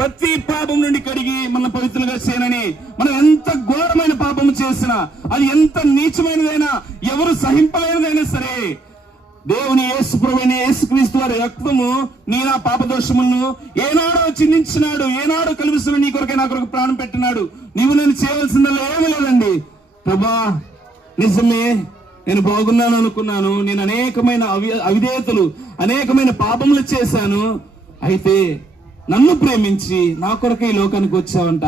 ప్రతి పాపం నుండి కడిగి మన పవిత్రులుగా చేయనని. మనం ఎంత ఘోరమైన పాపము చేసినా, అది ఎంత నీచమైనదైనా, ఎవరు సహింపలేనిదైనా సరే, దేవుని యేసు ప్రభువైన యేసుక్రీస్తు వారి రక్తము నీ నా పాప దోషములను ఏనాడో చిందించినాడు, ఏనాడో కలువిస్తున్న నీ కొరకై, నా కొరకు ప్రాణం పెట్టినాడు. నీవు నేను చేయవలసిందల్లా ఏమీ లేదండి. ప్రభా, నిజమే, నేను బాగున్నాను అనుకున్నాను, నేను అనేకమైన అవిధేయతలు, అనేకమైన పాపములు చేశాను. అయితే నన్ను ప్రేమించి నా కొరకై లోకానికి వచ్చావంట,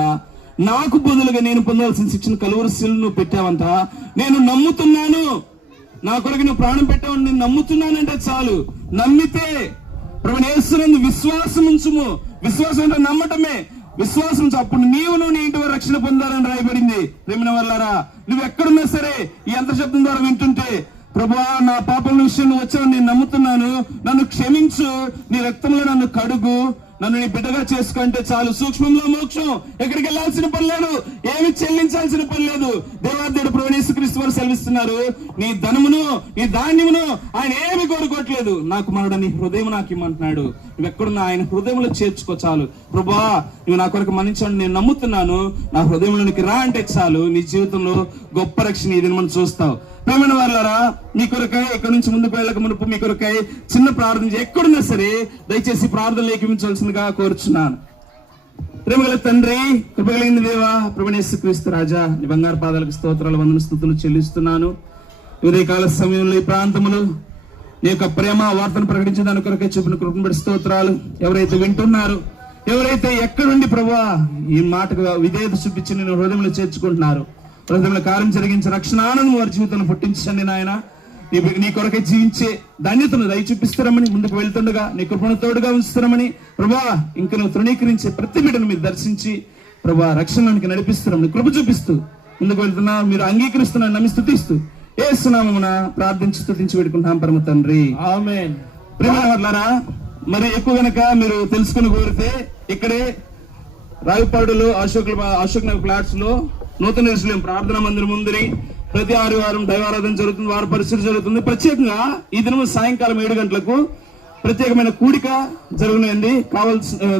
నాకు బదులుగా నేను పొందాల్సిన శిక్షను కలువరి శిలువను పెట్టావంట. నేను నమ్ముతున్నాను, నా కొరకు నువ్వు ప్రాణం పెట్టావని నేను నమ్ముతున్నానంటే చాలు. నమ్మితే ప్రభువైన యేసునందు విశ్వాసం ఉంచుము. విశ్వాసం అంటే నమ్మటమే. విశ్వాసం అప్పుడు నీవును నీ ఇంటి వారు రక్షణ పొందాలని రాయబడింది. ప్రేమిన వాళ్ళారా, నువ్వు ఎక్కడున్నా సరే ఈ యంత్రశబ్దం ద్వారా వింటుంటే, ప్రభువా, నా పాపం విషయం నువ్వు వచ్చావు, నేను నమ్ముతున్నాను, నన్ను క్షమించు, నీ రక్తంలో నన్ను కడుగు, నన్ను నీ బిడ్డగా చేసుకుంటే చాలు. సూక్ష్మంలో మోక్షం. ఎక్కడికి వెళ్లాల్సిన పని లేదు, ఏమి చెల్లించాల్సిన పని లేదు. దేవాదేవుడు ప్రభువైన యేసుక్రీస్తు వారు సెలవిస్తున్నారు, నీ ధనమును, నీ ధాన్యమును ఆయన ఏమి కోరుకోవట్లేదు, నాకు మరణ నీ హృదయం నాకు ఇమ్మంటున్నాడు. నువ్వు ఎక్కడున్నా ఆయన హృదయంలో చేర్చుకో చాలు. ప్రభువా, నువ్వు నా కొరకు మన్నించాను, నేను నమ్ముతున్నాను, నా హృదయంలోనికి రా అంటే చాలు. నీ జీవితంలో గొప్ప రక్షణ ఇది మనం చూస్తావు. ప్రేమైన వాళ్ళారా, మీ కొరకై ఇక్కడ నుంచి ముందుకు వెళ్ళక మునుపు మీ కొరకై చిన్న ప్రార్థన, ఎక్కడున్నా సరే దయచేసి ప్రార్థనలు ఏకీవించవలసిందిగా కోరుచున్నాను. ప్రేమగల తండ్రి, కృపగలిగిన దేవా, ప్రభువైన యేసుక్రీస్తు రాజా, నీ బంగారు పాదాలకు స్తోత్రాలు, వందన స్తుతులు చెల్లిస్తున్నాను. ఉదయకాల సమయంలో ఈ ప్రాంతములు నీ యొక్క ప్రేమ వార్తను ప్రకటించడానికి కొరకై చూపిన కృపను బట్టి స్తోత్రాలు. ఎవరైతే వింటున్నారు, ఎవరైతే ఎక్కడుండి ప్రభువా ఈ మాటకు విధేయత చూపించి నేను హృదయంలో చేర్చుకుంటున్నారు, హృదయంలో కార్యం జరిగించి రక్షణ ఆనందం వారి జీవితంలో పుట్టించండి నాయన. నీ కొరకై జీవించే ధన్యతను దయ చూపిస్తారమని, ముందుకు వెళ్తుండగా నీ కృపను తోడుగా ఉంచుతారమని ప్రభా, ఇంకా నువ్వు తృణీకరించే ప్రతి బిడ్డను మీరు దర్శించి ప్రభా రక్షణలోనికి నడిపిస్తున్నామని కృప చూపిస్తూ ముందుకు వెళ్తున్నా. మీరు అంగీకరిస్తున్నా నమ్మి స్తుతిస్తూ యేసు నామమున ప్రార్థించి స్తుతించి పెట్టుకుంటాం పరమ తండ్రి, ఆమేన్. ప్రియమైన వారలారా, మరి ఎక్కువ గనక మీరు తెలుసుకుని కోరితే ఇక్కడే రావిపాడులో అశోక్ నగర్ ఫ్లాట్స్ లో నూతన నిరసనం ప్రార్థనా మందిరం ముందు ప్రతి ఆదివారం దైవారాధన జరుగుతుంది, వార పరిస్థితి జరుగుతుంది. ప్రత్యేకంగా ఈ దినం సాయంకాలం 7 గంటలకు ప్రత్యేకమైన కూడిక జరుగునండి.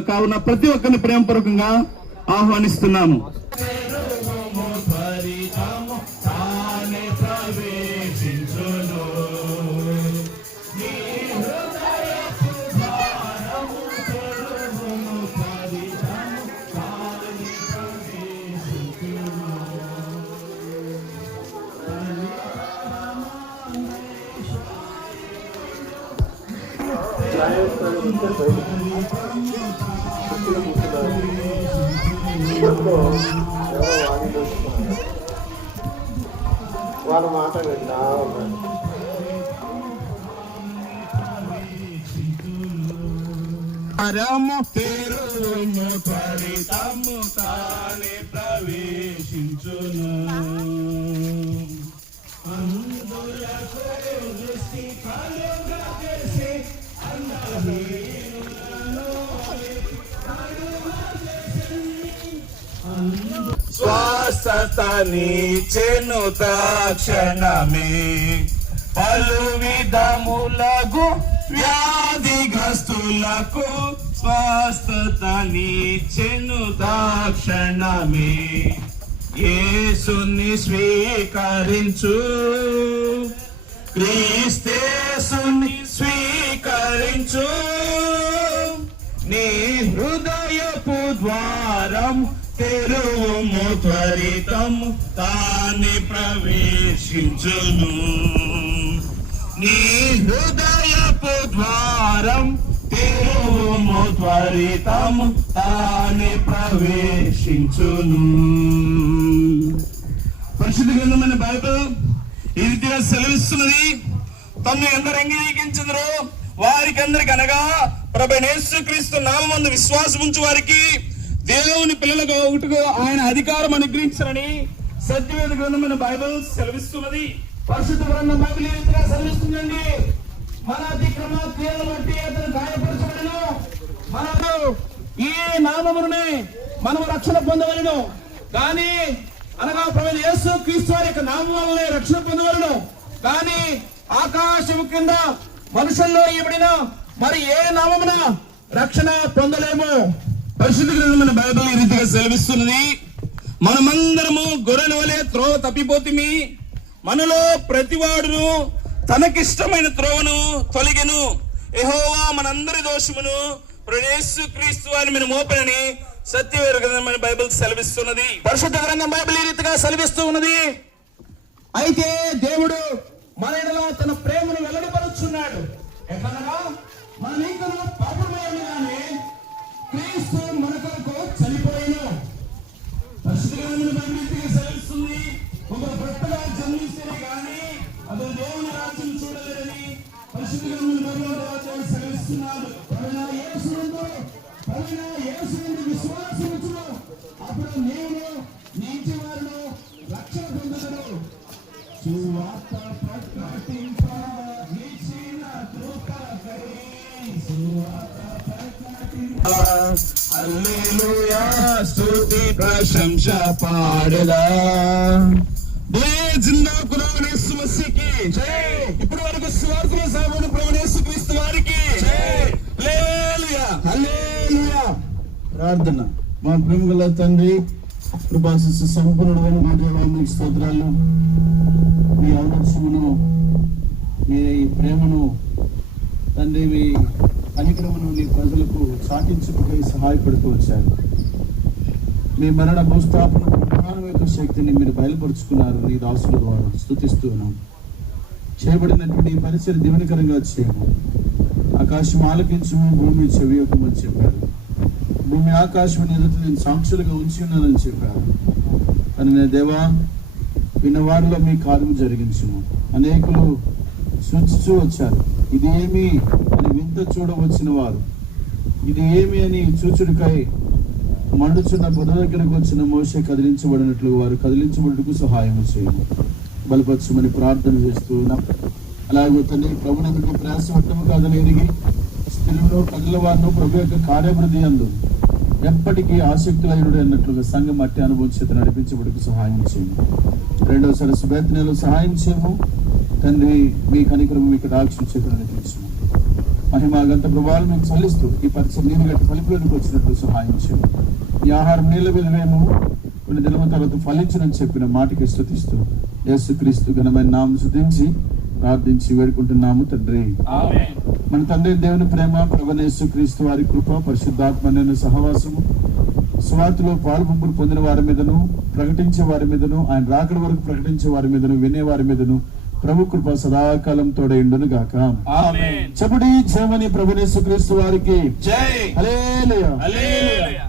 కావున ప్రతి ఒక్కరిని ప్రేమపూర్వకంగా ఆహ్వానిస్తున్నాము. వాళ్ళ మాట వింటా ఉన్నాను. ద్వారము తెరువుము త్వరితము తానే ప్రవేశించును. అందులకు దృష్టి కలుగజేసి స్వస్థతనిచ్చెను తక్షణమే. పలు విధములకు వ్యాధిగ్రస్తులకు స్వస్థతనిచ్చెను తక్షణమే. యేసుని స్వీకరించు, క్రీస్తేసుని స్వీకరించు, నీ హృదయపు ద్వారం తెరువుము త్వరితము తానే ప్రవేశించును. నీ హృదయపు ద్వారం తెరువుము త్వరితము తానే ప్రవేశించును. పరిశుద్ధ గ్రంథమైన బైబిల్ ఈ రీతిగా సెలవిస్తున్నది. తన్ను ఎందరు అంగీకరించెదరో వారికి అందరికి అనగా ప్రభువైన యేసుక్రీస్తు నామమందు విశ్వాసం ఉంచు వారికి దేవుని పిల్లలకు ఒకటిగా ఆయన అధికారం అనుగ్రహించారని సత్యవేద గ్రంథమైన బైబిల్ సెలవిస్తున్నది. పరిశుద్ధ గ్రంథం బైబిల్ ఈ రీతిగా సెలవిస్తుందండి. మన అతిక్రమ క్రియలను బట్టి అతను గాయపరచబడెను, మనకు ఈ నామమునే మనం రక్షణ పొందవలెను. కానీ అనగా ప్రభువైన యేసుక్రీస్తు వారి యొక్క నామం వల్లనే రక్షణ పొందవలెను. కానీ ఆకాశం కింద మనుషుల్లో ఇవ్వబడిన మరి ఏ నామమున రక్షణ పొందలేము. పరిశుద్ధ గ్రంథమైన బైబిల్ ఈ రీతిగా సెలవిస్తున్నది. మనమందరము గొర్రెల వలె త్రోవ తప్పిపోతిమి, మనలో ప్రతివాడును తనకిష్టమైన త్రోవను తొలగెను. యెహోవా మనందరి దోషమును యేసుక్రీస్తు వారి మీద మోపెనని సత్యవేద గ్రంథమైన బైబిల్ సెలవిస్తున్నది. పరిశుద్ధ గ్రంథం బైబిల్ ఈ రీతిగా సెలవిస్తూ ఉన్నది. అయితే దేవుడు మన ఎడల తన ప్రేమను వెల్లడిపరుచున్నాడు. ఎట్లనగా మనం ఇంకా పాపమయ్యగానే క్రీస్తు మన కొరకు చనిపోయిను. పరిశుద్ధ గ్రంథమైన బైబిల్ సెలవిస్తుంది. ఒక భర్తగా జన్మిస్తేనే కానీ అతను దేవుని రాజ్యం చూడలేదని పరిశుద్ధ గ్రంథమైన బైబిల్ సెలవిస్తున్నాడు. యేసునందు విశ్వాసం ఉంచును, అప్పుడు నేను నీటి వారిను రక్షణ పొందగలను. సువార్త ప్రకటింప నిలిచిన కృపకై, సువార్త ప్రకటింప హల్లెలూయా స్తుతి ప్రశంస పాడెదా. జిందా ఖుదావైన యేసు మసీహ్కి జై. ఇప్పుడు వరకు సువార్తలో సాగుతున్న ప్రభువైన యేసుక్రీస్తు వారికి జై. హల్లెలూయా హల్లెలూయా. ప్రార్థన. మా ప్రేమగల తండ్రి, కృపాశిస్సు సంపూర్ణమైన మాటలకు స్తోత్రాలు. మీ ఔన్నత్యమును, మీ ప్రేమను తండ్రి, మీ కనికరమును నీ ప్రజలకు చాటించుటకై సహాయపడుతూ వచ్చారు. మీ మరణ భూస్థాపన పునరుత్థానం యొక్క శక్తిని మీరు బయలుపరుచుకున్నారు. నీ దాసుల ద్వారా స్తుతిస్తూ ఉన్నాం. చేయబడినటువంటి ఈ పరిచయం దీవెనకరంగా చేయము. ఆకాశం ఆలకించము, భూమి చెవి యొక్కమని చెప్పారు. భూమి ఆకాశం ఎదుట నేను సాక్షులుగా ఉంచి ఉన్నానని చెప్పారు. కానీ నేను దేవా, విన్నవారిలో మీ కార్యము జరిగించుము. అనేకులు సూచిస్తూ వచ్చారు. ఇది ఏమి అని వింత చూడవచ్చిన వారు, ఇది ఏమి అని చూచుడికై మండుచున్న పొద దగ్గరకు వచ్చిన మోషే కదిలించబడినట్లు వారు కదిలించబడుటకు సహాయం చేయము. బలపరచమని ప్రార్థన చేస్తూ ఉన్నాం. అలాగే తండ్రి, ప్రభునందుకు ప్రయాసపడటము కాదని ఎరిగి స్త్రీలో కదిలవారిను ప్రభు యొక్క కార్యవృద్ధి అందు ఎప్పటికీ ఆసక్తులైనడు అన్నట్లుగా సంఘం అట్టి అనుభవం చేత నడిపించబడుకు సహాయం చేయము. రెండవసారి శుభేతనలో సహాయం చేయము తండ్రి. మీ కనికరము మీకు దాక్షిణ చేత నడిపించము. మహిమాగంత ప్రభావాలు మీకు చెల్లిస్తూ ఈ పరిచయం నీరు గట్టి ఫలిపులోనికి వచ్చినట్లు సహాయం చేయము. ఈ ఆహారం నీళ్ళ విలువేమో కొన్ని దినముల తర్వాత ఫలించనని చెప్పిన మాటకి స్తుతిస్తూ యేసుక్రీస్తు ఘనమైన నామమును స్తుతించి ప్రార్థించి వేడుకుంటున్నాము తండ్రి. మన తండ్రి దేవుని ప్రేమ, ప్రభువైన యేసుక్రీస్తు వారి కృప, పరిశుద్ధాత్మ సహవాసము, సువార్తలో పాలుపంపులు పొందిన వారి మీదను, ప్రకటించే వారి మీదను, ఆయన రాకడ వరకు ప్రకటించే వారి మీదను, వినే వారి మీదను ప్రభు కృప సదాకాలం తోడైండును గాక. చెప్పండి, జయమని ప్రభువైన యేసుక్రీస్తు వారికి జై. హల్లెలూయా.